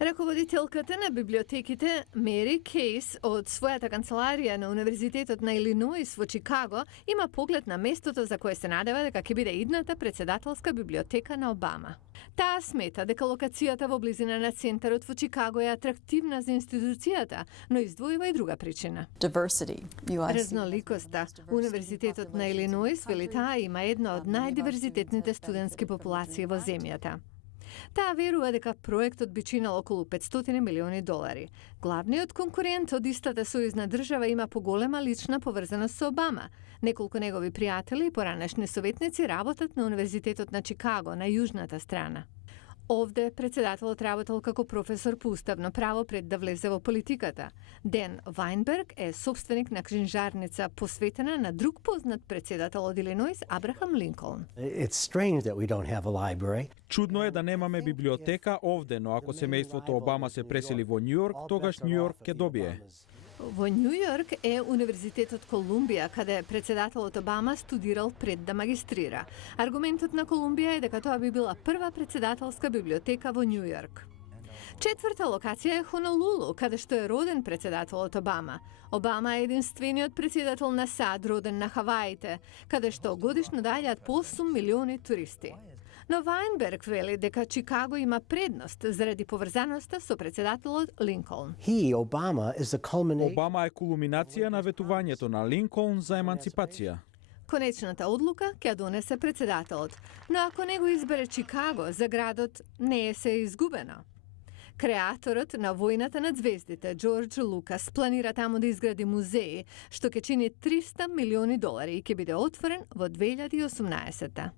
Раководителката на библиотеките Мери Кейс од својата канцеларија на Универзитетот на Илиноис во Чикаго има поглед на местото за кое се надева дека ќе биде идната председателска библиотека на Обама. Таа смета дека локацијата во близина на центарот во Чикаго е атрактивна за институцијата, но издвојува и друга причина. Разноликоста. Универзитетот на Илиноис, вели таа, има една од најдиверзитетните студентски популации во земјата. Таа верува дека проектот би чинал околу $500 милиони. Главниот конкурент од истата сојузна држава има поголема лична поврзаност со Обама. Неколку негови пријатели и поранешни советници работат на Универзитетот на Чикаго, на јужната страна. Овде председателот работел како професор по уставно право пред да влезе во политиката. Ден Вајнберг е собственик на книжарница посветена на друг познат председател од Илиноис, Абрахам Линколн. Чудно е да немаме библиотека овде, но ако семејството Обама се пресели во Њујорк, тогаш Њујорк ќе добие. Во Њујорк е Универзитетот Колумбија, каде председателот Обама студирал пред да магистрира. Аргументот на Колумбија е дека тоа би била прва председателска библиотека во Њујорк. Четврта локација е Хонолулу, каде што е роден председателот Обама. Обама е единствениот председател на САД роден на Хаваите, каде што годишно доаѓаат по 8 милиони туристи. Но Вајнберг вели дека Чикаго има предност заради поврзаноста со председателот Линколн. Обама е кулминација на ветувањето на Линколн за еманципација. Конечната одлука ќе донесе председателот, но ако не го избере Чикаго, за градот не е се изгубено. Креаторот на Војната над звездите, Џорџ Лукас, планира таму да изгради музеј, што ќе чини $300 милиони и ќе биде отворен во 2018.